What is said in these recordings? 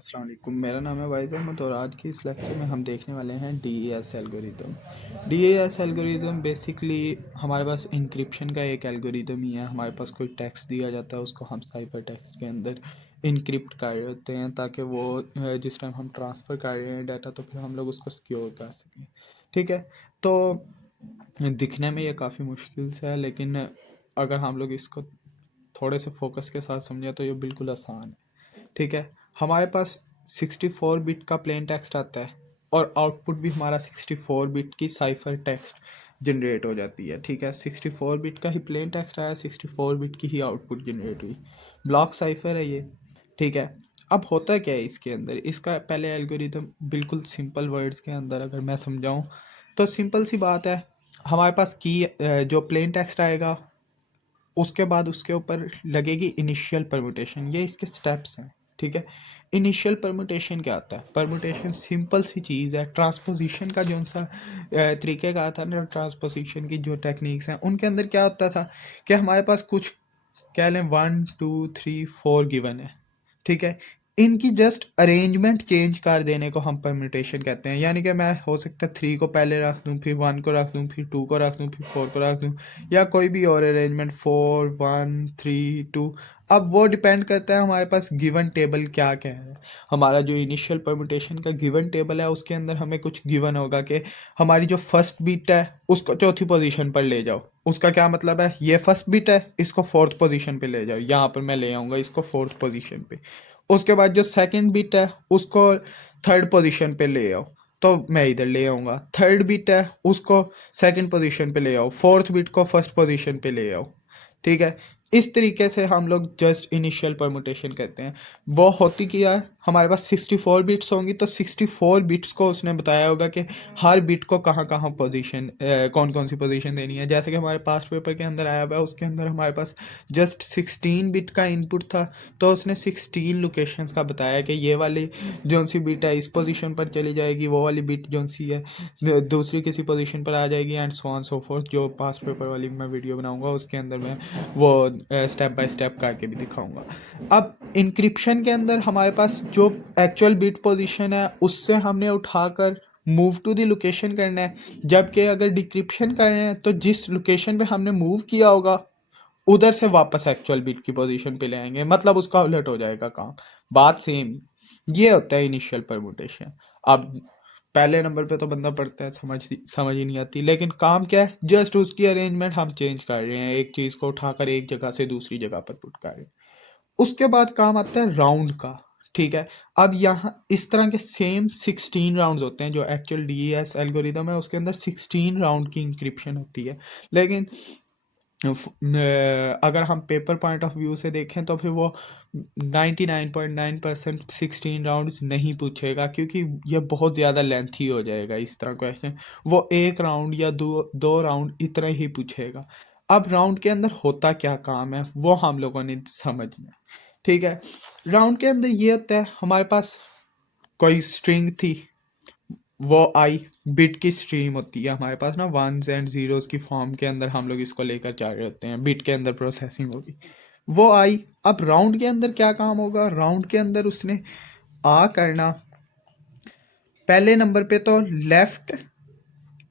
अस्सलाम वालेकुम, मेरा नाम है वाइज़ अहमद और आज की इस लेक्चर में हम देखने वाले हैं DES algorithm. DES algorithm basically हमारे पास इंक्रिप्शन का एक एल्गोरिदम ही है। हमारे पास कोई टेक्स्ट दिया जाता है, उसको हम साइफर टेक्स्ट के अंदर इनक्रिप्ट कर रहे होते हैं ताकि वो जिस टाइम हम ट्रांसफ़र कर रहे हैं डाटा तो फिर हम लोग उसको सिक्योर कर सकें। ठीक है, तो दिखने में ये काफ़ी मुश्किल से है, लेकिन अगर हम लोग इसको थोड़े से फोकस के साथ समझें तो ये बिल्कुल आसान है। ठीक है, हमारे पास 64 बिट का प्लेन टेक्स्ट आता है और आउटपुट भी हमारा 64 बिट की साइफर टेक्स्ट जनरेट हो जाती है। ठीक है, 64 बिट का ही प्लेन टेक्स्ट आया, 64 बिट की ही आउटपुट जनरेट हुई। ब्लॉक साइफर है ये। ठीक है, अब होता क्या है इसके अंदर, इसका पहले एल्गोरिदम बिल्कुल सिंपल वर्ड्स के अंदर अगर मैं समझाऊं तो सिंपल सी बात है। हमारे पास की जो प्लेन टेक्स्ट आएगा उसके बाद उसके ऊपर लगेगी इनिशियल परमुटेशन। ये इसके स्टेप्स हैं। ठीक है, इनिशियल परमुटेशन क्या आता है? परमुटेशन सिंपल सी चीज़ है। ट्रांसपोजिशन का जो सा तरीके का आता है ना, ट्रांसपोजिशन की जो टेक्निक्स हैं उनके अंदर क्या होता था कि हमारे पास कुछ कह लें 1 2 3 4 गिवन है। ठीक है, इनकी जस्ट अरेंजमेंट चेंज कर देने को हम परम्यूटेशन कहते हैं। यानी कि मैं हो सकता है 3 को पहले रख दूं, फिर 1 को रख दूं, फिर 2 को रख दूं, फिर 4 को रख दूं, या कोई भी और अरेंजमेंट 4 1 3 2। अब वो डिपेंड करता है हमारे पास गिवन टेबल क्या क्या है। हमारा जो इनिशियल परम्यूटेशन का गिवन टेबल है उसके अंदर हमें कुछ गिवन होगा कि हमारी जो फर्स्ट बिट है उसको चौथी पोजीशन पर ले जाओ। उसका क्या मतलब है? ये फर्स्ट बिट है, इसको फोर्थ पोजीशन पे ले जाओ। यहाँ पर मैं ले आऊँगा इसको फोर्थ पोजीशन पे। उसके बाद जो सेकंड बिट है उसको थर्ड पोजीशन पे ले आओ, तो मैं इधर ले आऊँगा। थर्ड बिट है उसको सेकंड पोजीशन पे ले आओ, फोर्थ बिट को फर्स्ट पोजीशन पे ले आओ। ठीक है, इस तरीके से हम लोग जस्ट इनिशियल परमुटेशन कहते हैं। वो होती क्या है, हमारे पास 64 बिट्स होंगी तो 64 बिट्स को उसने बताया होगा कि हर बिट को कहाँ कहाँ पोजीशन, कौन कौन सी पोजीशन देनी है। जैसे कि हमारे पास्ट पेपर के अंदर आया हुआ है, उसके अंदर हमारे पास जस्ट 16 बिट का इनपुट था, तो उसने 16 लोकेशंस का बताया कि ये वाली जो सी बिट है इस पोजीशन पर चली जाएगी, वो वाली बिट जो सी है दूसरी किसी पोजीशन पर आ जाएगी, and so on so fourth. जो पास्ट पेपर वाली मैं वीडियो बनाऊंगा उसके अंदर मैं वो स्टेप बाय स्टेप करके भी दिखाऊंगा। अब इंक्रिप्शन के अंदर हमारे पास जो एक्चुअल बिट पोजीशन है उससे हमने उठाकर मूव टू द लोकेशन करना है, जबकि अगर डिक्रिप्शन कर रहे हैं तो जिस लोकेशन पे हमने मूव किया होगा उधर से वापस एक्चुअल बिट की पोजीशन पे ले आएंगे, मतलब उसका उलट हो जाएगा काम। बात सेम। ये होता है इनिशियल परमुटेशन। अब पहले नंबर पे तो बंदा पढ़ता है, समझ ही नहीं आती, लेकिन काम क्या है? जस्ट उसकी अरेंजमेंट हम चेंज कर रहे हैं, एक चीज़ को उठाकर एक जगह से दूसरी जगह पर पुट कर रहे हैं। उसके बाद काम आता है राउंड का। ठीक है, अब यहाँ इस तरह के सेम 16 राउंड्स होते हैं। जो एक्चुअल डीईएस एल्गोरिदम है उसके अंदर 16 राउंड की इंक्रिप्शन होती है, लेकिन अगर हम पेपर पॉइंट ऑफ व्यू से देखें तो फिर वो 99.9% 16 राउंड्स नहीं पूछेगा, क्योंकि ये बहुत ज़्यादा लेंथी हो जाएगा इस तरह क्वेश्चन। वो एक राउंड या दो राउंड इतना ही पूछेगा। अब राउंड के अंदर होता क्या काम है वो हम लोगों ने समझना है। ठीक है, राउंड के अंदर ये होता है, हमारे पास कोई स्ट्रिंग थी, वो आई बिट की स्ट्रीम होती है हमारे पास ना, वंस एंड जीरोस की फॉर्म के अंदर हम लोग इसको लेकर जा रहे होते हैं, बिट के अंदर प्रोसेसिंग होगी, वो आई। अब राउंड के अंदर क्या काम होगा? राउंड के अंदर उसने आ करना, पहले नंबर पे तो लेफ्ट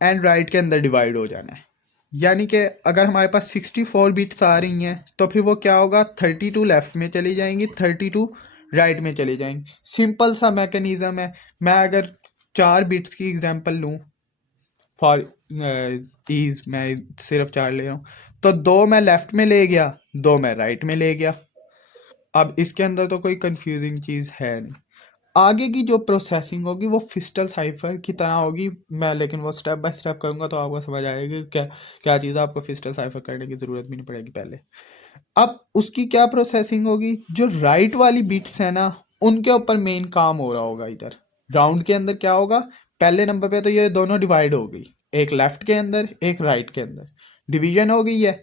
एंड राइट के अंदर डिवाइड हो जाना है। यानी कि अगर हमारे पास 64 बिट्स आ रही हैं तो फिर वो क्या होगा? 32 लेफ्ट में चली जाएंगी, 32 राइट में चली जाएंगी। सिंपल सा मैकेनिज्म है। मैं अगर 4 बिट्स की एग्जांपल लूँ, फॉर ईज मैं सिर्फ 4 ले रहा हूँ, तो 2 मैं लेफ्ट में ले गया, 2 मैं राइट में ले गया। अब इसके अंदर तो कोई कंफ्यूजिंग चीज़ है नहीं। आगे की जो प्रोसेसिंग होगी वो फिस्टल साइफर की तरह होगी। मैं लेकिन वो स्टेप बाय स्टेप करूँगा तो आपको समझ आएगा कि क्या क्या चीज़ है, आपको फिस्टल साइफर करने की ज़रूरत भी नहीं पड़ेगी पहले। अब उसकी क्या प्रोसेसिंग होगी? जो राइट वाली बिट्स है ना उनके ऊपर मेन काम हो रहा होगा। इधर राउंड के अंदर क्या होगा? पहले नंबर पे तो ये दोनों डिवाइड हो गई, एक लेफ्ट के अंदर एक राइट के अंदर डिवीजन हो गई है।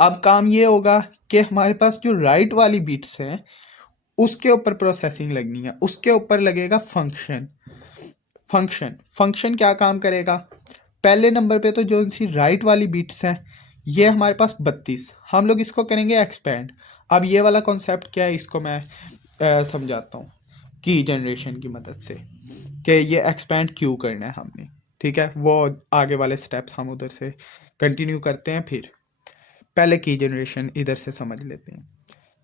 अब काम ये होगा कि हमारे पास जो राइट वाली बिट्स हैं उसके ऊपर प्रोसेसिंग लगनी है, उसके ऊपर लगेगा फंक्शन। फंक्शन क्या काम करेगा? पहले नंबर पे तो जो इनसी राइट वाली बिट्स हैं ये हमारे पास 32, हम लोग इसको करेंगे एक्सपेंड। अब ये वाला कॉन्सेप्ट क्या है इसको मैं समझाता हूँ। की जनरेशन की मदद से कि ये एक्सपेंड क्यों करना है हमने। ठीक है, वो आगे वाले स्टेप्स हम उधर से कंटिन्यू करते हैं। फिर पहले की जनरेशन इधर से समझ लेते हैं।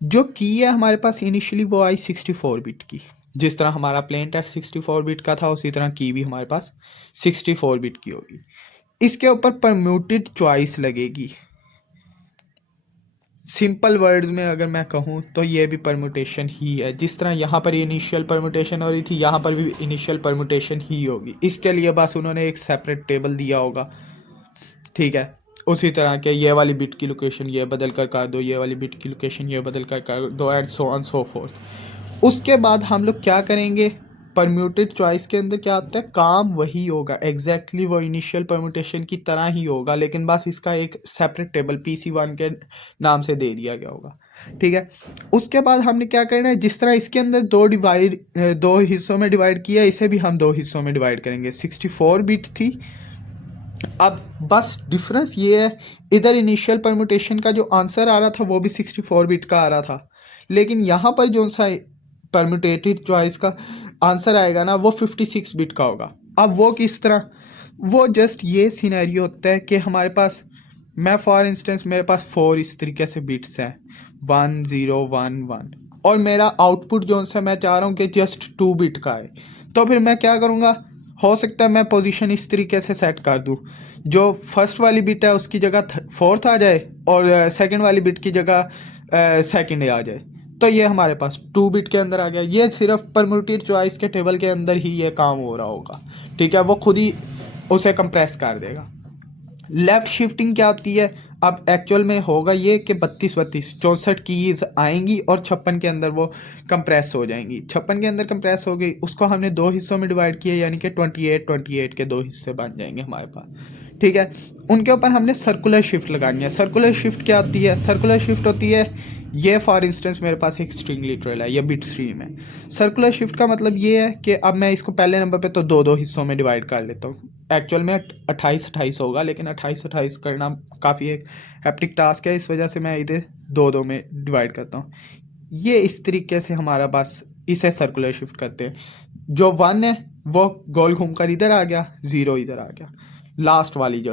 जो की है हमारे पास इनिशियली वो आई 64 बिट की। जिस तरह हमारा प्लेन टेक्स्ट 64 बिट का था उसी तरह की भी हमारे पास 64 बिट की होगी। इसके ऊपर परम्यूटेड चॉइस लगेगी। सिंपल वर्ड्स में अगर मैं कहूँ तो ये भी परम्यूटेशन ही है। जिस तरह यहाँ पर इनिशियल परम्यूटेशन हो रही थी यहाँ पर भी इनिशियल परम्यूटेशन ही होगी। इसके लिए बस उन्होंने एक सेपरेट टेबल दिया होगा। ठीक है, उसी तरह के ये वाली बिट की लोकेशन ये बदल कर दो, ये वाली बिट की लोकेशन ये बदल कर दो, and so on so fourth. उसके बाद हम लोग क्या करेंगे, परम्यूटेड चॉइस के अंदर क्या होता है, काम वही होगा एग्जैक्टली वो इनिशियल परम्यूटेशन की तरह ही होगा, लेकिन बस इसका एक सेपरेट टेबल PC1 के नाम से दे दिया गया होगा। ठीक है, उसके बाद हमने क्या करना है, जिस तरह इसके अंदर दो हिस्सों में डिवाइड किया, इसे भी हम दो हिस्सों में डिवाइड करेंगे। 64 बिट थी। अब बस डिफरेंस ये है, इधर इनिशियल परम्यूटेशन का जो आंसर आ रहा था वो भी 64 बिट का आ रहा था, लेकिन यहाँ पर जो सा परम्यूटेटेड चॉइस का आंसर आएगा ना वो 56 बिट का होगा। अब वो किस तरह, वो जस्ट ये सिनेरियो होता है कि हमारे पास, मैं फॉर इंस्टेंस मेरे पास 4 इस तरीके से बिट्स हैं 1 0 1 1, और मेरा आउटपुट जो सा मैं चाह रहा हूँ कि जस्ट 2 बिट का है। तो फिर मैं क्या करूँगा, हो सकता है मैं पोजीशन इस तरीके से सेट कर दूँ, जो फर्स्ट वाली बिट है उसकी जगह फोर्थ आ जाए और सेकंड वाली बिट की जगह सेकंड आ जाए। तो ये हमारे पास 2 बिट के अंदर आ गया। ये सिर्फ परम्यूटेड चॉइस के टेबल के अंदर ही ये काम हो रहा होगा। ठीक है, वो खुद ही उसे कंप्रेस कर देगा। लेफ्ट शिफ्टिंग क्या होती है, अब एक्चुअल में होगा ये कि 32 64 कीज आएंगी और 56 के अंदर वो कंप्रेस हो जाएंगी। 56 के अंदर कंप्रेस हो गई, उसको हमने दो हिस्सों में डिवाइड किया, यानी कि 28 के दो हिस्से बन जाएंगे हमारे पास। ठीक है, उनके ऊपर हमने सर्कुलर शिफ्ट लगानी है। सर्कुलर शिफ्ट क्या होती है, सर्कुलर शिफ्ट होती है, ये फॉर इंस्टेंस मेरे पास एक स्ट्रिंग लिटरल है या बिट स्ट्रीम है। सर्कुलर शिफ्ट का मतलब ये है कि अब मैं इसको पहले नंबर पे तो दो हिस्सों में डिवाइड कर लेता हूँ। एक्चुअल में 28 होगा, लेकिन 28 करना काफ़ी एक हैप्टिक टास्क है, इस वजह से मैं इधर दो में डिवाइड करता हूँ। ये इस तरीके से हमारा बस इसे सर्कुलर शिफ्ट करते हैं। जो 1 है वो गोल घूमकर इधर आ गया, 0 इधर आ गया, लास्ट वाली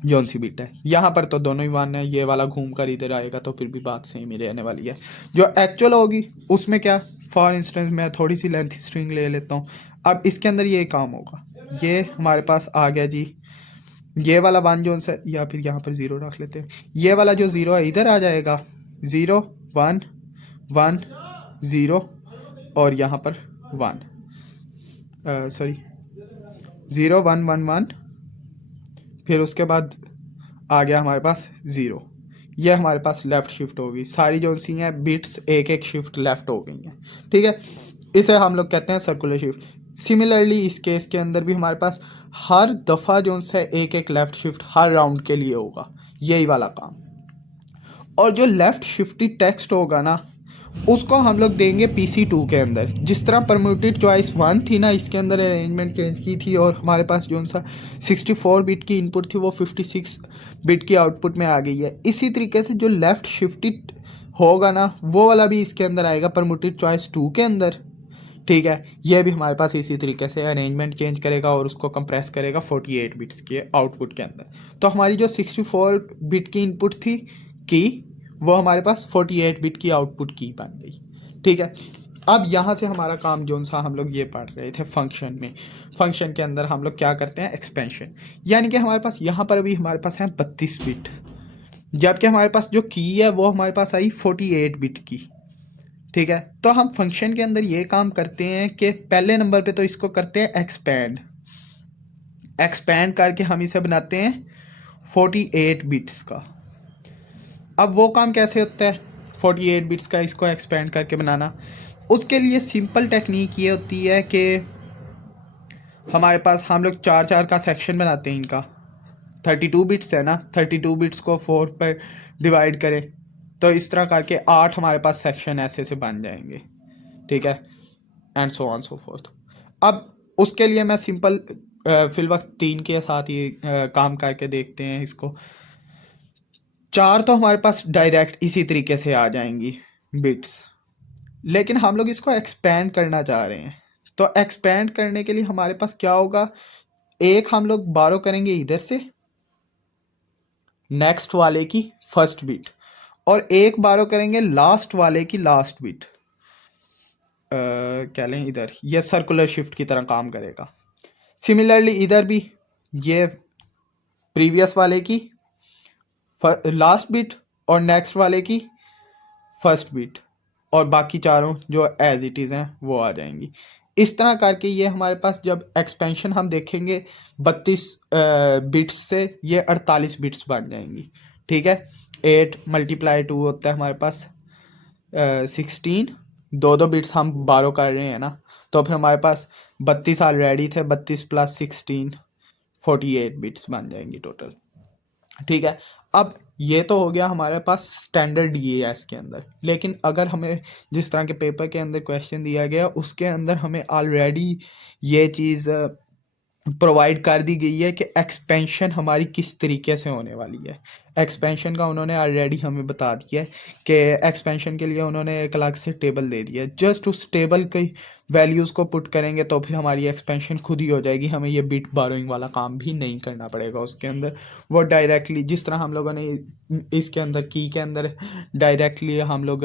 जौन सी बिट है। यहाँ पर तो दोनों ही 1 है, ये वाला घूम कर इधर आएगा तो फिर भी बात सेम ही रहने वाली है। जो एक्चुअल होगी उसमें क्या, फॉर इंस्टेंस मैं थोड़ी सी लेंथी स्ट्रिंग ले लेता हूँ। अब इसके अंदर ये काम होगा, ये हमारे पास आ गया जी, ये वाला 1 जोन से, या फिर यहाँ पर 0 रख लेते हैं। ये वाला जो 0 है इधर आ जाएगा, 0 1 1 0, और यहाँ पर 1 सॉरी 0 1 1 1, फिर उसके बाद आ गया हमारे पास 0। ये हमारे पास लेफ़्ट शिफ्ट होगी, सारी जो सी हैं बिट्स एक एक शिफ्ट लेफ़्ट हो गई हैं। ठीक है, इसे हम लोग कहते हैं सर्कुलर शिफ्ट। सिमिलरली इस केस के अंदर भी हमारे पास हर दफ़ा जो है एक एक लेफ़्ट शिफ्ट हर राउंड के लिए होगा, यही वाला काम। और जो लेफ़्ट शिफ्टी टेक्स्ट होगा ना उसको हम लोग देंगे PC2 के अंदर। जिस तरह परम्यूटेड चॉइस 1 थी ना, इसके अंदर अरेंजमेंट चेंज की थी और हमारे पास जो सा 64 बिट की इनपुट थी वो 56 बिट की आउटपुट में आ गई है। इसी तरीके से जो लेफ़्ट शिफ्टेड होगा ना वो वाला भी इसके अंदर आएगा परम्यूटेड चॉइस 2 के अंदर। ठीक है, ये भी हमारे पास इसी तरीके से अरेंजमेंट चेंज करेगा और उसको कंप्रेस करेगा 48 बिट्स के आउटपुट के अंदर। तो हमारी जो 64 बिट की इनपुट थी की, वो हमारे पास 48 बिट की आउटपुट की बन गई। ठीक है, अब यहाँ से हमारा काम जो सा हम लोग ये पढ़ रहे थे फंक्शन में, फंक्शन के अंदर हम लोग क्या करते हैं, एक्सपेंशन। यानी कि हमारे पास यहाँ पर अभी हमारे पास है 32 बिट, जबकि हमारे पास जो की है वो हमारे पास आई 48 बिट की। ठीक है, तो हम फंक्शन के अंदर ये काम करते हैं कि पहले नंबर पे तो इसको करते हैं एक्सपैंड। एक्सपैंड करके हम इसे बनाते हैं 48 बिट्स का। अब वो काम कैसे होता है 48 बिट्स का इसको एक्सपेंड करके बनाना, उसके लिए सिंपल टेक्निक ये होती है कि हमारे पास हम लोग 4 का सेक्शन बनाते हैं इनका। 32 बिट्स है ना, 32 बिट्स को 4 पर डिवाइड करें तो इस तरह करके 8 हमारे पास सेक्शन ऐसे से बन जाएंगे। ठीक है, and so on so fourth. अब उसके लिए मैं सिंपल फिलवक्त 3 के साथ ये काम करके देखते हैं इसको। 4 तो हमारे पास डायरेक्ट इसी तरीके से आ जाएंगी बिट्स, लेकिन हम लोग इसको एक्सपेंड करना चाह रहे हैं। तो एक्सपेंड करने के लिए हमारे पास क्या होगा, एक हम लोग बारो करेंगे इधर से नेक्स्ट वाले की फर्स्ट बीट, और एक बारो करेंगे लास्ट वाले की लास्ट बीट। क्या लें इधर, ये सर्कुलर शिफ्ट की तरह काम करेगा। सिमिलरली इधर भी ये प्रीवियस वाले की लास्ट बीट और नेक्स्ट वाले की फर्स्ट बीट, और बाकी चारों जो एज इट इज़ हैं वो आ जाएंगी। इस तरह करके ये हमारे पास जब एक्सपेंशन हम देखेंगे 32 बिट्स से ये 48 बिट्स बन जाएंगी। ठीक है, 8 × 2 होता है हमारे पास 16, दो बिट्स हम बारो कर रहे हैं ना, तो फिर हमारे पास 32 ऑलरेडी थे, 32 + 16 48 बिट्स बन जाएंगी टोटल। ठीक है, अब ये तो हो गया हमारे पास स्टैंडर्ड DAS के अंदर। लेकिन अगर हमें जिस तरह के पेपर के अंदर क्वेश्चन दिया गया उसके अंदर हमें ऑलरेडी ये चीज़ प्रोवाइड कर दी गई है कि एक्सपेंशन हमारी किस तरीके से होने वाली है। एक्सपेंशन का उन्होंने ऑलरेडी हमें बता दिया है कि एक्सपेंशन के लिए उन्होंने एक अलग से टेबल दे दिया है। जस्ट उस टेबल की वैल्यूज़ को पुट करेंगे तो फिर हमारी एक्सपेंशन खुद ही हो जाएगी। हमें ये बिट बारोइंग वाला काम भी नहीं करना पड़ेगा उसके अंदर। वो डायरेक्टली जिस तरह हम लोगों ने इसके अंदर की के अंदर डायरेक्टली हम लोग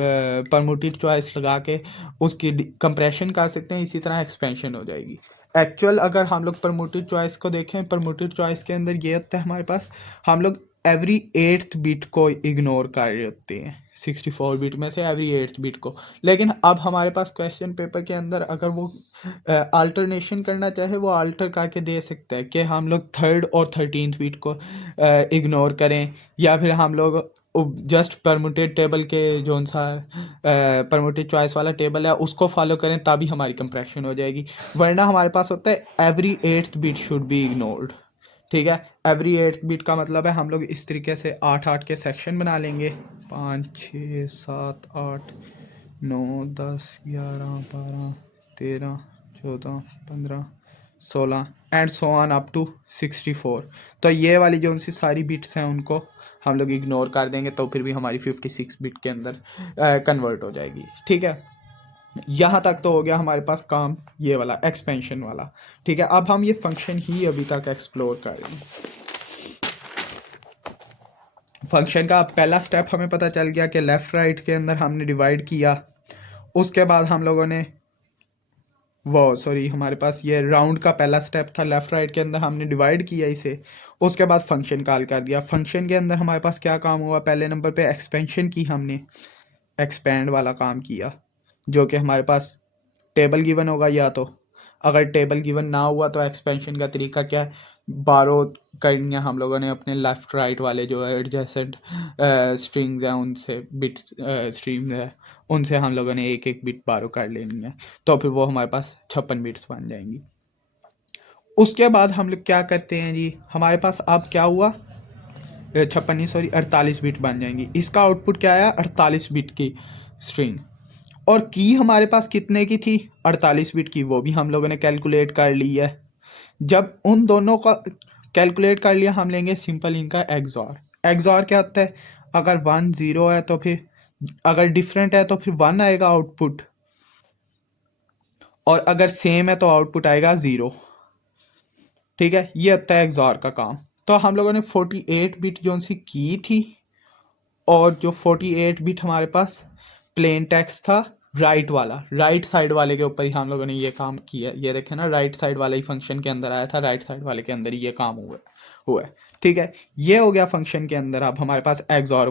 परमुटेड चॉइस लगा के उसकी कंप्रेशन कर सकते हैं, इसी तरह एक्सपेंशन हो जाएगी। एक्चुअल अगर हम लोग परमुटेड चॉइस को देखें, परमुटेड चॉइस के अंदर ये होता है हमारे पास, हम लोग एवरी 8th बिट को इग्नोर कर रहे होते हैं 64 बिट में से एवरी 8th बिट को। लेकिन अब हमारे पास क्वेश्चन पेपर के अंदर अगर वो अल्टरनेशन करना चाहे वो अल्टर करके दे सकता है कि हम लोग 3rd और 13th बिट को इग्नोर करें, या फिर हम लोग जस्ट परमुटेड टेबल के जो सा परमुटेड चॉइस वाला टेबल है उसको फॉलो करें, तभी हमारी कंप्रेशन हो जाएगी। वरना हमारे पास होता है every 8th bit should be ignored. ठीक है, एवरी 8th बिट का मतलब है हम लोग इस तरीके से 8 के सेक्शन बना लेंगे, 5 6 7 8 9 10 11 12 13 14 15 16 and so on up to 64। तो ये वाली जो सी सारी बिट्स हैं उनको हम लोग इग्नोर कर देंगे, तो फिर भी हमारी 56 बिट के अंदर कन्वर्ट हो जाएगी। ठीक है, यहाँ तक तो हो गया हमारे पास काम ये वाला एक्सपेंशन वाला। ठीक है, अब हम ये फंक्शन ही अभी तक एक्सप्लोर कर रहे हैं। फंक्शन का पहला स्टेप हमें पता चल गया कि लेफ़्ट राइट के अंदर हमने डिवाइड किया, उसके बाद हम लोगों ने हमारे पास ये राउंड का पहला स्टेप था, लेफ़्ट राइट के अंदर हमने डिवाइड किया इसे, उसके बाद फंक्शन कॉल कर दिया। फंक्शन के अंदर हमारे पास क्या काम हुआ, पहले नंबर पे एक्सपेंशन की, हमने एक्सपेंड वाला काम किया, जो कि हमारे पास टेबल गिवन होगा, या तो अगर टेबल गिवन ना हुआ तो एक्सपेंशन का तरीका क्या है, बारो करनी है हम लोगों ने अपने लेफ़्ट राइट वाले जो है एडजेसेंट स्ट्रिंग्स हैं उनसे, बिट्स स्ट्रीम्स है उनसे हम लोगों ने एक एक बिट बारो कर लेनी है, तो फिर वो हमारे पास 56 बिट्स बन जाएंगी। उसके बाद हम लोग क्या करते हैं जी, हमारे पास अब क्या हुआ, 48 बिट बन जाएंगी। इसका आउटपुट क्या आया, 48 बिट की स्ट्रिंग, और की हमारे पास कितने की थी, 48 बिट की, वो भी हम लोगों ने कैलकुलेट कर ली है। जब उन दोनों का कैलकुलेट कर लिया, हम लेंगे सिंपल इनका एग्जॉर। एग्जॉर क्या होता है, अगर 1 0 है तो फिर, अगर डिफरेंट है तो फिर 1 आएगा आउटपुट, और अगर सेम है तो आउटपुट आएगा 0। ठीक है, ये होता है एग्जॉर का काम। तो हम लोगों ने 48 बिट जो सी की थी, और जो 48 बिट हमारे पास प्लेन टेक्स्ट था राइट वाला, राइट साइड वाले के ऊपर ही हम लोगों ने ये काम किया। ये देखें ना, राइट साइड वाले ही फंक्शन के अंदर आया था, राइट साइड वाले के अंदर ही ये काम हुआ है। ठीक है, ये हो गया फंक्शन के अंदर। अब हमारे पास एक्सऑर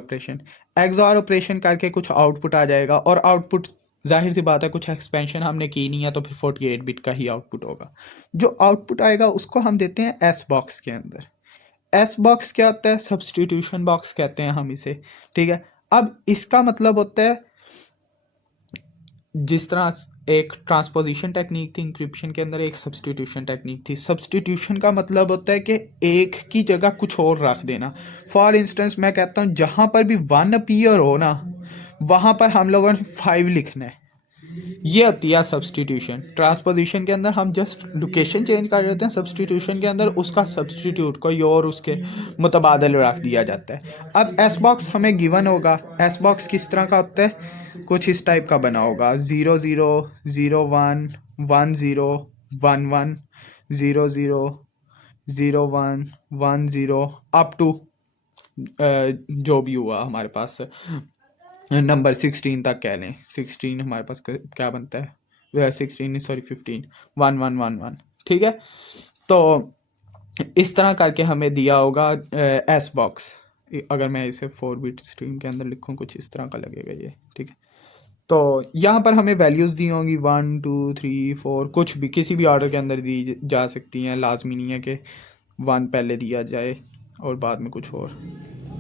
ऑपरेशन करके कुछ आउटपुट आ जाएगा, और आउटपुट जाहिर सी बात है कुछ एक्सपेंशन हमने की नहीं है तो फिर 48 बिट का ही आउटपुट होगा। जो आउटपुट आएगा उसको हम देते हैं एस बॉक्स के अंदर। एस बॉक्स क्या होता है, सब्सटीट्यूशन बॉक्स कहते हैं हम इसे। ठीक है, अब इसका मतलब होता है, जिस तरह एक ट्रांसपोजिशन टेक्निक थी इंक्रिप्शन के अंदर, एक सब्सटीट्यूशन टेक्निक थी। सब्सटीट्यूशन का मतलब होता है कि एक की जगह कुछ और रख देना। फॉर इंस्टेंस मैं कहता हूँ जहाँ पर भी 1 अपीयर हो ना, वहाँ पर हम लोगों ने 5 लिखना है। ये होती है सब्सटीट्यूशन। ट्रांसपोजिशन के अंदर हम जस्ट लोकेशन चेंज कर देते हैं, सब्सटीट्यूशन के अंदर उसका सब्सटीट्यूट कोई और उसके मुतबादल रख दिया जाता है। अब एस बॉक्स हमें गिवन होगा, एस बॉक्स किस तरह का होता है, कुछ इस टाइप का बना होगा, 0 0 0 1 1 0 1 1 0 0 0 1 1 0 अप टू जो भी हुआ हमारे पास नंबर 16 तक कह लें। 16 हमारे पास क्या बनता है, 16 सॉरी 15 1 1 1 1, ठीक है। तो इस तरह करके हमें दिया होगा एस बॉक्स। अगर मैं इसे 4 बिट स्ट्रीम के अंदर लिखूं कुछ इस तरह का लगेगा ये, ठीक है। तो यहाँ पर हमें वैल्यूज़ दी होंगी 1 2 3 4, कुछ भी किसी भी ऑर्डर के अंदर दी जा सकती हैं, लाजमी नहीं है कि 1 पहले दिया जाए और बाद में कुछ और,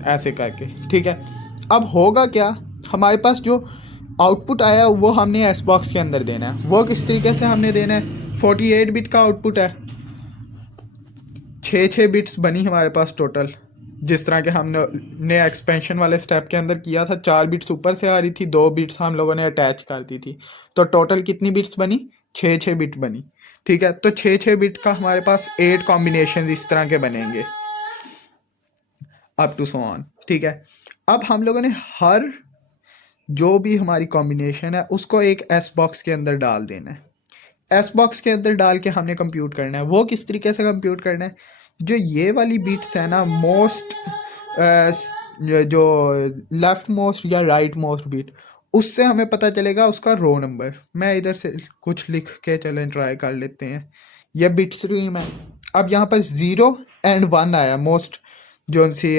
ऐसे करके, ठीक है। अब होगा क्या, हमारे पास जो आउटपुट आया वो हमने एस बॉक्स के अंदर देना है। वो किस तरीके से हमने देना है, 48 बिट का आउटपुट है, 6 बिट्स बनी हमारे पास टोटल। जिस तरह के हमने एक्सपेंशन वाले स्टेप के अंदर किया था, 4 बिट्स ऊपर से आ रही थी, 2 बिट्स हम लोगों ने अटैच कर दी थी, तो टोटल कितनी बिट्स बनी, 6 बिट बनी, ठीक है। तो 6 बिट का हमारे पास 8 कॉम्बिनेशन इस तरह के बनेंगे अप टू सो ऑन, ठीक है। अब हम लोगों ने हर जो भी हमारी कॉम्बिनेशन है उसको एक एस बॉक्स के अंदर डाल देना है। एस बॉक्स के अंदर डाल के हमने कंप्यूट करना है। वो किस तरीके से कंप्यूट करना है, जो ये वाली बीट्स है ना, मोस्ट जो लेफ्ट मोस्ट या राइट मोस्ट बीट, उससे हमें पता चलेगा उसका रो नंबर। मैं इधर से कुछ लिख के चलें ट्राई कर लेते हैं। यह बिट स्ट्रीम है। अब यहाँ पर 0 एंड 1 आया, मोस्ट जो सी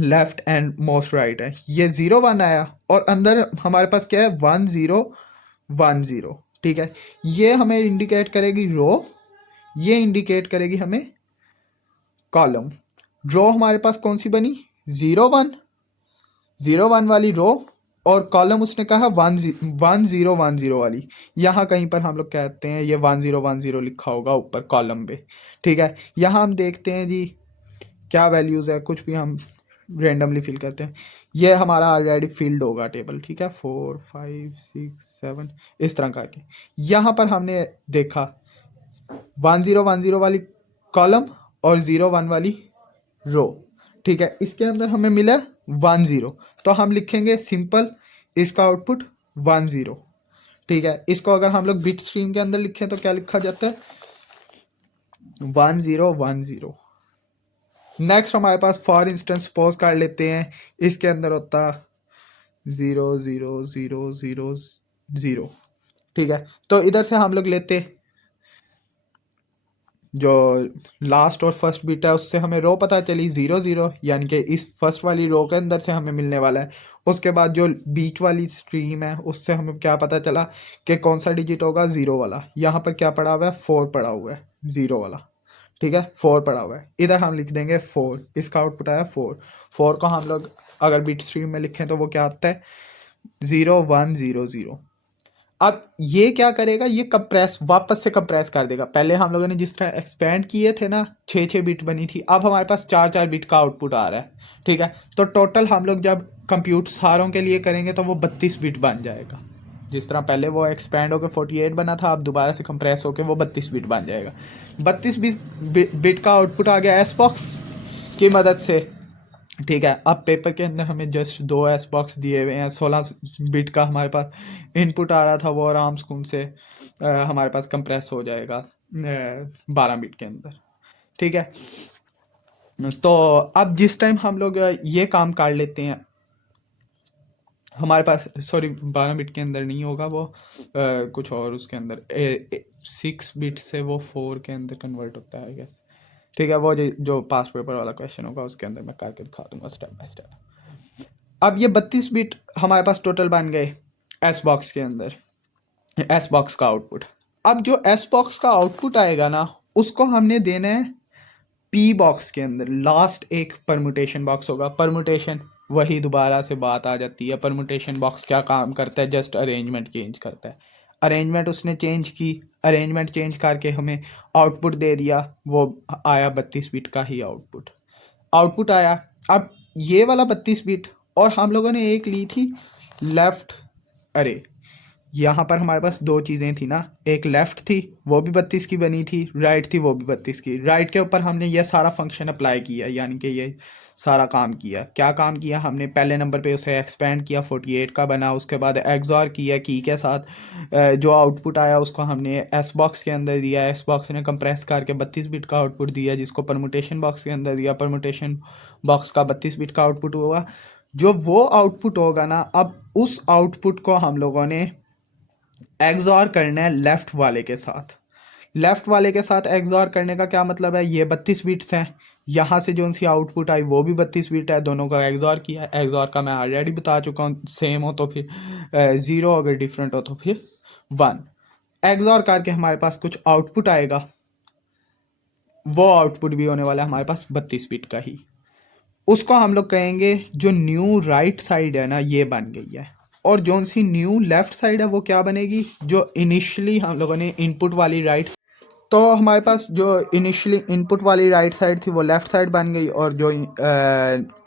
लेफ्ट एंड मोस्ट राइट है, ये 0 1 आया, और अंदर हमारे पास क्या है 1 0 1 0, ठीक है। ये हमें इंडिकेट करेगी रो, ये इंडिकेट करेगी हमें कॉलम। रो हमारे पास कौन सी बनी, 0 1 वाली रो, और कॉलम उसने कहा 1 0 1 0 वाली। यहाँ कहीं पर हम लोग कहते हैं ये 1 0 1 0 लिखा होगा ऊपर कॉलम पे, ठीक है। यहाँ हम देखते हैं जी क्या वैल्यूज़ है, कुछ भी हम रेंडमली फिल करते हैं, ये हमारा ऑलरेडी फिल्ड होगा टेबल, ठीक है। 4 5 6 7 इस तरह करके। यहाँ पर हमने देखा 1 0 1 0 वाली कॉलम और 0 1 वाली रो, ठीक है। इसके अंदर हमें मिला 1 0, तो हम लिखेंगे सिंपल इसका आउटपुट 1 0, ठीक है। इसको अगर हम लोग बिट स्ट्रीम के अंदर लिखें तो क्या लिखा जाता है, 1 0 1 0। नेक्स्ट हमारे पास फॉर इंस्टेंस सपोज कर लेते हैं इसके अंदर होता 0 0 0 0 0, ठीक है। तो इधर से हम लोग लेते जो लास्ट और फर्स्ट बिट है, उससे हमें रो पता चली 0 0, यानी कि इस फर्स्ट वाली रो के अंदर से हमें मिलने वाला है। उसके बाद जो बीच वाली स्ट्रीम है उससे हमें क्या पता चला कि कौन सा डिजिट होगा, 0 वाला। यहाँ पर क्या पड़ा हुआ है, 4 पड़ा हुआ है, 0 वाला, ठीक है, 4 पड़ा हुआ है। इधर हम लिख देंगे 4, इसका आउटपुट आया 4। 4 को हम लोग अगर बिट स्ट्रीम में लिखें तो वो क्या आता है, 0 1 0 0। अब ये क्या करेगा, ये कंप्रेस वापस से कंप्रेस कर देगा। पहले हम लोगों ने जिस तरह एक्सपेंड किए थे ना, 6 बिट बनी थी, अब हमारे पास 4 बिट का आउटपुट आ रहा है, ठीक है। तो टोटल हम लोग जब कंप्यूट सारों के लिए करेंगे तो वो 32 बिट बन जाएगा। जिस तरह पहले वो एक्सपेंड होकर 48 बना था, अब दोबारा से कंप्रेस होकर वो 32 बिट बन जाएगा। 32 बिट का आउटपुट आ गया एस बॉक्स की मदद से, ठीक है। अब पेपर के अंदर हमें जस्ट 2 एस बॉक्स दिए हुए हैं, 16 बिट का हमारे पास इनपुट आ रहा था, वो आराम सुकून से हमारे पास कंप्रेस हो जाएगा 12 बिट के अंदर, ठीक है। तो अब जिस टाइम हम लोग ये काम कर लेते हैं, हमारे पास सॉरी 12 बिट के अंदर नहीं होगा वो, कुछ और उसके अंदर 6 बिट से वो 4 के अंदर कन्वर्ट होता है, गैस, ठीक है। वो जो पास पेपर वाला क्वेश्चन होगा उसके अंदर मैं करके दिखा दूंगा स्टेप बाय स्टेप। अब ये 32 बिट हमारे पास टोटल बन गए एस बॉक्स के अंदर, एस बॉक्स का आउटपुट। अब जो एस बॉक्स का आउटपुट आएगा ना, उसको हमने देना है पी बॉक्स के अंदर। लास्ट एक परमुटेशन बॉक्स होगा। परमुटेशन वही दोबारा से बात आ जाती है, परमुटेशन बॉक्स क्या काम करता है, जस्ट अरेंजमेंट चेंज करता है। अरेंजमेंट उसने चेंज की, अरेंजमेंट चेंज करके हमें आउटपुट दे दिया, वो आया 32 बिट का ही आउटपुट आया। अब ये वाला 32 बिट, और हम लोगों ने एक ली थी लेफ्ट अरे, यहाँ पर हमारे पास दो चीज़ें थी ना, एक लेफ़्ट थी वो भी 32 की बनी थी, राइट थी वो भी 32 की। राइट के ऊपर हमने ये सारा फंक्शन अप्लाई किया, यानी कि ये सारा काम किया। क्या काम किया हमने? पहले नंबर पे उसे एक्सपेंड किया, 48 का बना। उसके बाद एक्सऑर किया की के साथ, जो आउटपुट आया उसको हमने एस बॉक्स के अंदर दिया। एस बॉक्स ने कंप्रेस करके 32 बिट का आउटपुट दिया, जिसको परमुटेशन बॉक्स के अंदर दिया। परमुटेशन बॉक्स का 32 बिट का आउटपुट हुआ। जो वो आउटपुट होगा ना, अब उस आउटपुट को हम लोगों ने एक्सऑर करना है लेफ्ट वाले के साथ। लेफ्ट वाले के साथ एक्सऑर करने का क्या मतलब है? ये 32 बिट्स हैं, यहाँ से जो सी आउटपुट आई वो भी 32 बिट है, दोनों का एक्सऑर किया। एक्सऑर का मैं ऑलरेडी बता चुका हूँ, सेम हो तो फिर 0, अगर डिफरेंट हो तो फिर 1। एक्सऑर करके हमारे पास कुछ आउटपुट आएगा, वो आउटपुट भी होने वाला है हमारे पास 32 बिट का ही। उसको हम लोग कहेंगे जो न्यू राइट साइड है ना, ये बन गई है। और जो सी न्यू लेफ्ट साइड है वो क्या बनेगी? जो इनिशियली हम लोगों ने इनपुट वाली राइट, तो हमारे पास जो इनिशियली इनपुट वाली राइट साइड थी वो लेफ्ट साइड बन गई, और जो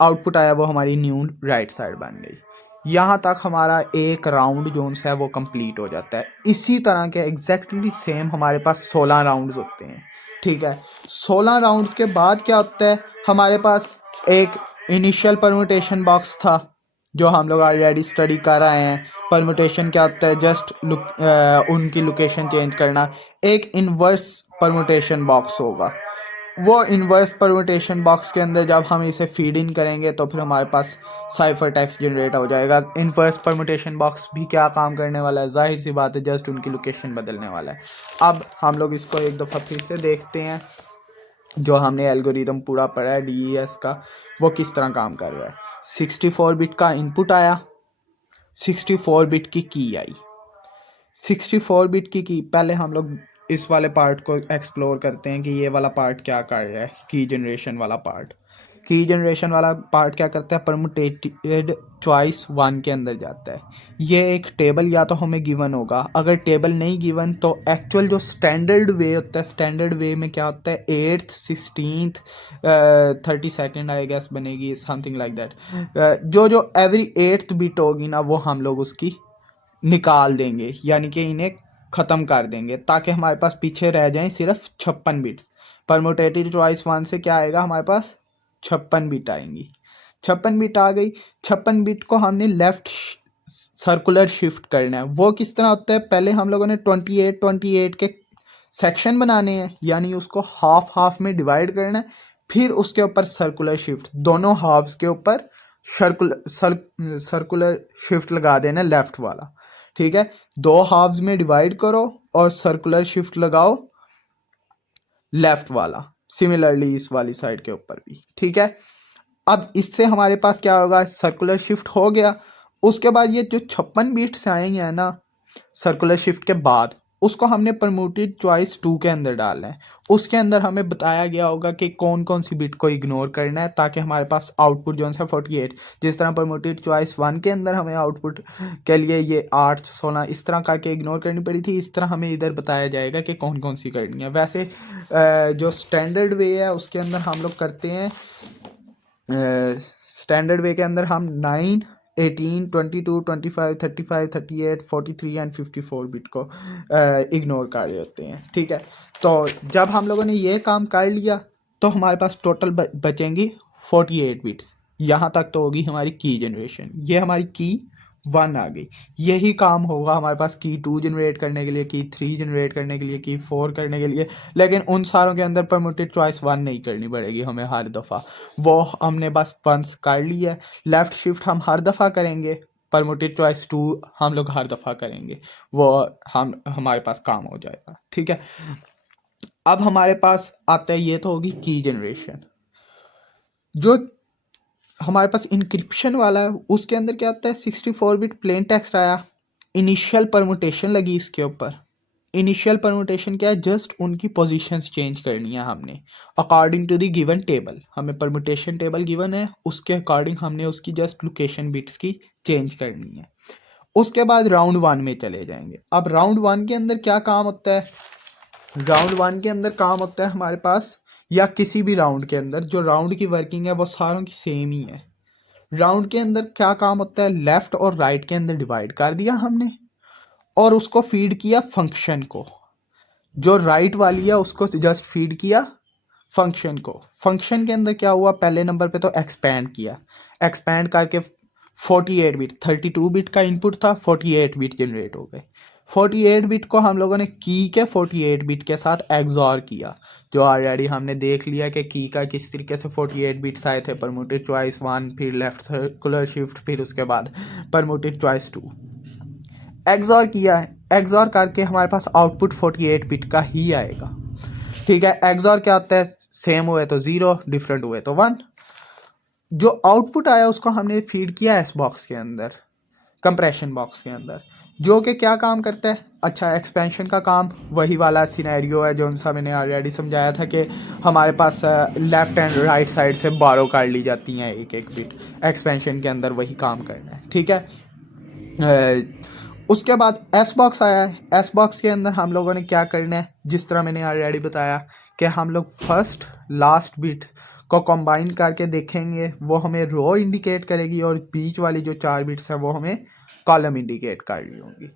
आउटपुट आया वो हमारी न्यू राइट साइड बन गई। यहाँ तक हमारा एक राउंड जोन्स है वो कंप्लीट हो जाता है। इसी तरह के एग्जैक्टली सेम हमारे पास 16 राउंड्स होते हैं, ठीक है। 16 राउंड्स के बाद क्या होता है? हमारे पास एक इनिशियल परमुटेशन बॉक्स था जो हम लोग ऑलरेडी स्टडी कर रहे हैं। परमुटेशन क्या होता है? जस्ट उनकी लोकेशन चेंज करना। एक इन्वर्स परमुटेशन बॉक्स होगा। वो इन्वर्स परमुटेशन बॉक्स के अंदर जब हम इसे फीड इन करेंगे तो फिर हमारे पास साइफर टेक्स्ट जनरेट हो जाएगा। इन्वर्स परमुटेशन बॉक्स भी क्या काम करने वाला है? जाहिर सी बात है, जस्ट उनकी लोकेशन बदलने वाला है। अब हम लोग इसको एक दफ़ा फिर से देखते हैं। जो हमने एल्गोरिदम पूरा पढ़ा है DES का, वो किस तरह काम कर रहा है। 64 बिट का इनपुट आया, 64 बिट की आई। 64 बिट की पहले हम लोग इस वाले पार्ट को एक्सप्लोर करते हैं कि ये वाला पार्ट क्या कर रहा है। की जनरेशन वाला पार्ट, की जनरेशन वाला पार्ट क्या करता है? परमुटेटेड चॉइस 1 के अंदर जाता है। ये एक टेबल या तो हमें गिवन होगा, अगर टेबल नहीं गिवन तो एक्चुअल जो स्टैंडर्ड वे होता है, स्टैंडर्ड वे में क्या होता है? 8th 16th 32nd I guess बनेगी, समथिंग लाइक दैट। जो एवरी 8th बिट होगी ना, वो हम लोग उसकी निकाल देंगे, यानी कि इन्हें ख़त्म कर देंगे, ताकि हमारे पास पीछे रह जाएं सिर्फ 56 बिट्स। परमुटेटेड चॉइस 1 से क्या आएगा हमारे पास? 56 बिट आएंगी। 56 बिट आ गई। 56 बिट को हमने लेफ्ट सर्कुलर शिफ्ट करना है। वो किस तरह होता है? पहले हम लोगों ने 28 के सेक्शन बनाने हैं, यानी उसको हाफ हाफ में डिवाइड करना है। फिर उसके ऊपर सर्कुलर शिफ्ट, दोनों हाफ्स के ऊपर सर्कुलर शिफ्ट लगा देना लेफ्ट वाला, ठीक है। दो हाफ्स में डिवाइड करो और सर्कुलर शिफ्ट लगाओ लेफ्ट वाला, सिमिलरली इस वाली साइड के ऊपर भी, ठीक है। अब इससे हमारे पास क्या होगा? सर्कुलर शिफ्ट हो गया। उसके बाद ये जो 56 बिट्स आएंगे ना सर्कुलर शिफ्ट के बाद, उसको हमने परमुटेड चॉइस 2 के अंदर डालना है। उसके अंदर हमें बताया गया होगा कि कौन कौन सी बिट को इग्नोर करना है, ताकि हमारे पास आउटपुट जो है 48, जिस तरह परमुटेड चॉइस 1 के अंदर हमें आउटपुट के लिए ये 8 16 इस तरह करके इग्नोर करनी पड़ी थी, इस तरह हमें इधर बताया जाएगा कि कौन कौन सी करनी है। वैसे जो स्टैंडर्ड वे है उसके अंदर हम लोग करते हैं, स्टैंडर्ड वे के अंदर हम 9 18 22 25 35 38 43 एंड 54 बिट को इग्नोर कर रहे होते हैं, ठीक है। तो जब हम लोगों ने ये काम कर लिया तो हमारे पास टोटल बचेंगी 48 बिट्स। यहाँ तक तो होगी हमारी की जनरेशन। ये हमारी की 1 आ गई। यही काम होगा हमारे पास की 2 जनरेट करने के लिए, की 3 जनरेट करने के लिए, की 4 करने के लिए। लेकिन उन सारों के अंदर परमुटेड चॉइस 1 नहीं करनी पड़ेगी हमें हर दफ़ा, वो हमने बस वंस कर लिया है। लेफ़्ट शिफ्ट हम हर दफ़ा करेंगे, परमुटेड चॉइस 2 हम लोग हर दफ़ा करेंगे, वो हमारे पास काम हो जाएगा, ठीक है। अब हमारे पास आता है, ये तो होगी की जनरेशन। जो हमारे पास इंक्रिप्शन वाला है उसके अंदर क्या होता है? 64 बिट प्लेन टेक्स्ट आया, इनिशियल परमुटेशन लगी इसके ऊपर। इनिशियल परमुटेशन क्या है? जस्ट उनकी पोजीशंस चेंज करनी है हमने according to the given table. हमें परमुटेशन टेबल गिवन है, उसके अकॉर्डिंग हमने उसकी जस्ट लोकेशन बिट्स की चेंज करनी है। उसके बाद राउंड 1 में चले जाएंगे। अब राउंड 1 के अंदर क्या काम होता है? राउंड 1 के अंदर काम होता है हमारे पास, या किसी भी राउंड के अंदर जो राउंड की वर्किंग है वो सारों की सेम ही है। राउंड के अंदर क्या काम होता है? लेफ्ट और राइट के अंदर डिवाइड कर दिया हमने, और उसको फीड किया फंक्शन को, जो राइट वाली है उसको जस्ट फीड किया फंक्शन को। फंक्शन के अंदर क्या हुआ, पहले नंबर पे तो एक्सपैंड किया, एक्सपैंड करके 48 बिट, 32 बिट का इनपुट था, 48 बिट जनरेट हो गए। 48 बिट को हम लोगों ने की के 48 बिट के साथ एक्सॉर किया, जो ऑलरेडी हमने देख लिया कि की का किस तरीके से 48 बिट्स आए थे, परमुटेड चॉइस 1, फिर लेफ्ट सर्कुलर शिफ्ट, फिर उसके बाद परमुटेड चॉइस 2। एक्सॉर किया है, एक्सॉर करके हमारे पास आउटपुट 48 बिट का ही आएगा। ठीक है, एक्सॉर क्या होता है, सेम हुए तो 0, डिफरेंट हुए तो 1। जो आउटपुट आया उसको हमने फीड किया एस बॉक्स के अंदर, कंप्रेशन बॉक्स के अंदर, जो कि क्या काम करता है, अच्छा एक्सपेंशन का काम वही वाला सिनेरियो है जो सा मैंने ऑलरेडी समझाया था कि हमारे पास लेफ्ट एंड राइट साइड से बारो काट ली जाती हैं एक एक बिट, एक्सपेंशन के अंदर वही काम करना है। ठीक है, उसके बाद एस बॉक्स आया है, एस बॉक्स के अंदर हम लोगों ने क्या करना है, जिस तरह मैंने ऑलरेडी बताया कि हम लोग फर्स्ट लास्ट बिट को कंबाइन करके देखेंगे, वो हमें रो इंडिकेट करेगी और बीच वाली जो 4 बिट्स है वो हमें कॉलम इंडिकेट कर रही होंगी।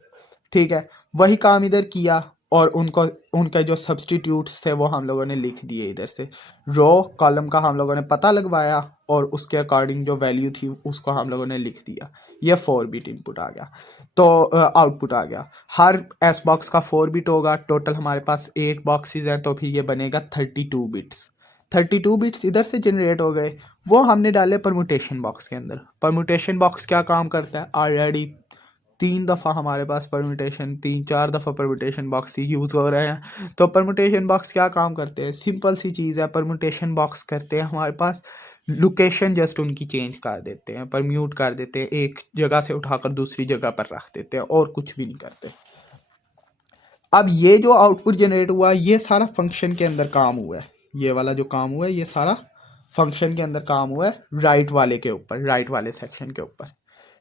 ठीक है, वही काम इधर किया और उनको उनके जो सब्सटीट्यूट्स थे वो हम लोगों ने लिख दिए, इधर से रो कॉलम का हम लोगों ने पता लगवाया और उसके अकॉर्डिंग जो वैल्यू थी उसको हम लोगों ने लिख दिया। ये 4 बिट इनपुट आ गया, तो आउटपुट आ गया। हर एस बॉक्स का 4 बिट होगा, टोटल हमारे पास 8 बॉक्सेस हैं, तो फिर ये बनेगा 32 बिट्स। 32 बिट्स इधर से जनरेट हो गए, वो हमने डाले परमुटेशन बॉक्स के अंदर। परमुटेशन बॉक्स क्या काम करता है, ऑलरेडी 3 दफ़ा हमारे पास परमुटेशन, 3-4 दफ़ा परमुटेशन बॉक्स ही यूज़ हो रहे हैं। तो परमुटेशन बॉक्स क्या काम करते हैं, सिंपल सी चीज़ है, परमुटेशन बॉक्स करते हैं हमारे पास लोकेशन जस्ट उनकी चेंज कर देते हैं, परम्यूट कर देते हैं, एक जगह से उठाकर दूसरी जगह पर रख देते हैं और कुछ भी नहीं करते। अब ये जो आउटपुट जनरेट हुआ ये सारा फंक्शन के अंदर काम हुआ है, ये वाला जो काम हुआ है ये सारा फंक्शन के अंदर काम हुआ है, राइट वाले के ऊपर, राइट वाले सेक्शन के ऊपर।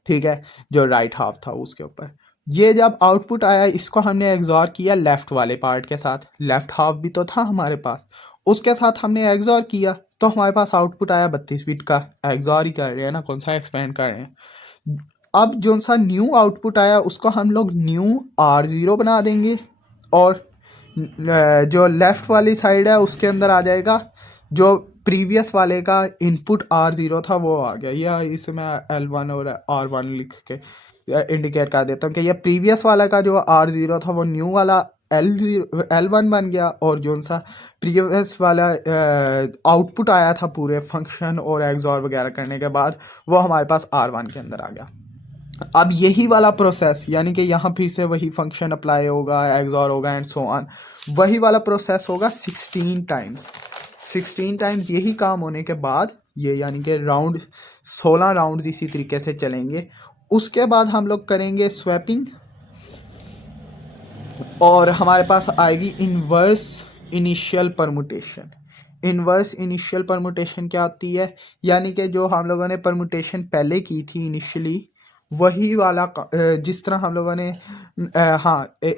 ठीक है, जो राइट हाफ था उसके ऊपर। ये जब आउटपुट आया इसको हमने एग्जॉर किया लेफ्ट वाले पार्ट के साथ, लेफ्ट हाफ भी तो था हमारे पास, उसके साथ हमने एग्जॉर किया, तो हमारे पास आउटपुट आया 32 बिट का। एग्जॉर ही कर रहे हैं ना, कौन सा एक्सपेंड कर रहे हैं। अब जो सा न्यू आउटपुट आया उसको हम लोग न्यू R0 बना देंगे और जो लेफ्ट वाली साइड है उसके अंदर आ जाएगा जो प्रीवियस वाले का इनपुट R0 था वो आ गया, या इसे मैं L1 और R1 लिख के इंडिकेट कर देता हूँ कि ये प्रीवियस वाला का जो R0 था वो न्यू वाला L1 बन गया, और जो सा प्रीवियस वाला आउटपुट आया था पूरे फंक्शन और एक्सॉर वगैरह करने के बाद वो हमारे पास R1 के अंदर आ गया। अब यही वाला प्रोसेस, यानी कि यहाँ फिर से वही फंक्शन अप्लाई होगा, एक्सॉर होगा एंड सो ऑन, वही वाला प्रोसेस होगा 16 टाइम्स। 16 टाइम्स यही काम होने के बाद ये यानी कि राउंड 16 राउंड इसी तरीके से चलेंगे। उसके बाद हम लोग करेंगे स्वैपिंग और हमारे पास आएगी inverse initial permutation. Inverse initial permutation क्या होती है, यानी कि जो हम लोगों ने परमुटेशन पहले की थी इनिशियली वही वाला जिस तरह हम लोगों ने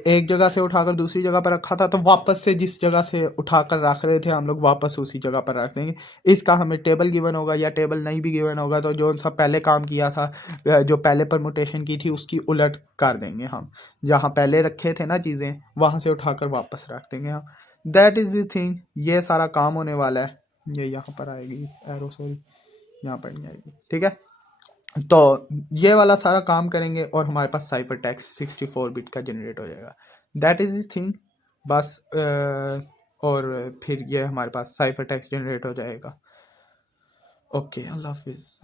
एक जगह से उठाकर दूसरी जगह पर रखा था, तो वापस से जिस जगह से उठाकर रख रहे थे हम लोग वापस उसी जगह पर रख देंगे। इसका हमें टेबल गिवन होगा या टेबल नहीं भी गिवन होगा तो जो सा पहले काम किया था, जो पहले परमुटेशन की थी उसकी उलट कर देंगे हम, जहाँ पहले रखे थे ना चीज़ें वहाँ से उठाकर वापस रख देंगे हम। दैट इज़ द थिंग, ये सारा काम होने वाला है। ये यहाँ पर आएगी एरो, सॉरी यहाँ पर नहीं आएगी। ठीक है, तो ये वाला सारा काम करेंगे और हमारे पास साइफर टेक्स्ट 64 बिट का जनरेट हो जाएगा। दैट इज़ द थिंग बस। और फिर ये हमारे पास साइफर टेक्स्ट जनरेट हो जाएगा। ओके, अल्लाह हाफिज़।